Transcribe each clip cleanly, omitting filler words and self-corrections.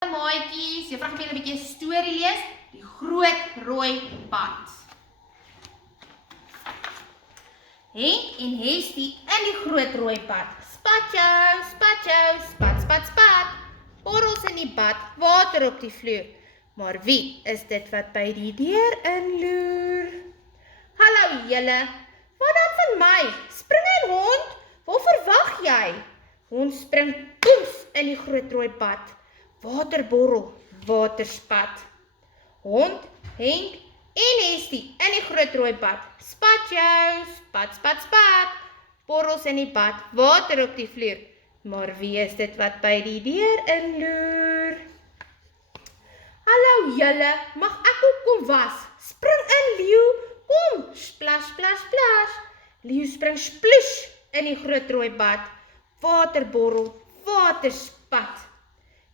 Maatjies, juffrou gaan vir julle 'n bietjie 'n storie lees, die groot rooi pad. Henk en Hestie in die groot rooi pad. Spatjou, spatjou, spat, spat, spat. Borrels in die bad, water op die vloer. Maar wie is dit wat by die deur inloer? Hallo julle, wat dan van my? Spring in hond, waar verwag jy? Hond spring poens in die groot rooi pad. Waterborrel, waterspat. Hond, Henk en Hestie in die groot rooi pad. Spatjou, spat, spat, spat. Borrels in die bad, water op die vloer. Maar wie is dit wat by die deur inloer? Hallo julle, mag ek ook kom was? Spring in, leeu, kom, splash, splash, splash. Leeu spring sploes in die groot rooi bad. Waterborrel, waterspat.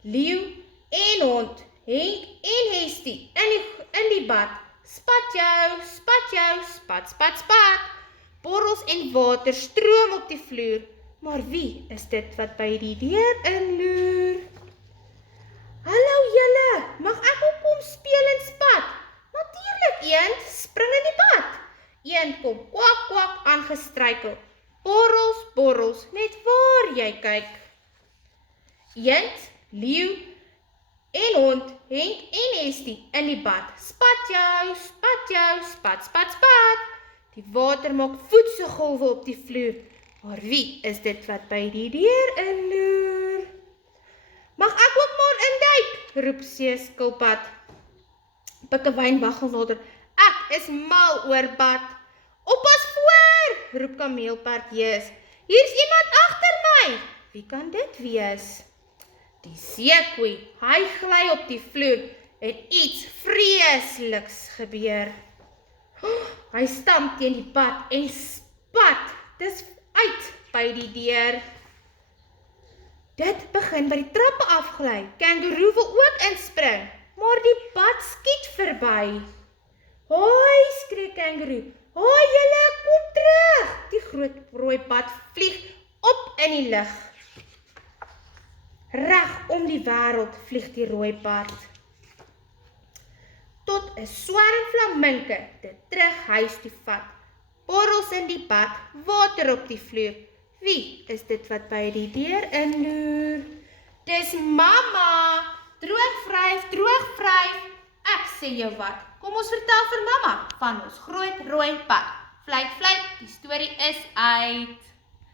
Leeu en hond, Henk en Hestie in die bad. Spatjou, spatjou, spat, spat, spat. Borrels en water stroom op die vloer. Maar wie is dit wat by die deur inloer? Hallo julle, mag ek ook kom speel en spat? Natuurlik, eend, spring in die bad. Eend kom kwak, kwak aangestruikel. Borrels, borrels, net waar jy kyk. Eend, leeu en hond, Henk en Hestie in die bad. Spatjou, spatjou, spat, spat, spat. Die water maak voedsegolwe op die vloer. Maar wie is dit wat by die deur inloer? Mag ek ook maar induik, roep seeskilpad. Pikkewyn waggelnader, ek is mal oor bad. Oppas voor, roep kameelperd Jees. Hier's iemand agter my. Wie kan dit wees? Die seekoei, hy gly op die vloer en iets vreesliks gebeur. Hy stamp teen die pad en spat. Dis uit by die deur. Dit begin by die trappe afgly. Kangaroo wil ook inspring, maar die pad skiet verby. Hoi, skree kangaroo. Hoi julle, kom terug. Die groot rooi pad vlieg op in die lug. Reg om die wêreld vlieg die rooi pad. Tot 'n swerm flaminke dit terug huis toe vat. Borrels in die bad, water op die vloer. Wie is dit wat by die deur inloer? Dis mamma. Droog vryf. Ek sê jou wat. Kom ons vertel vir mamma van ons groot rooi pad. Fluit, fluit, die storie is uit.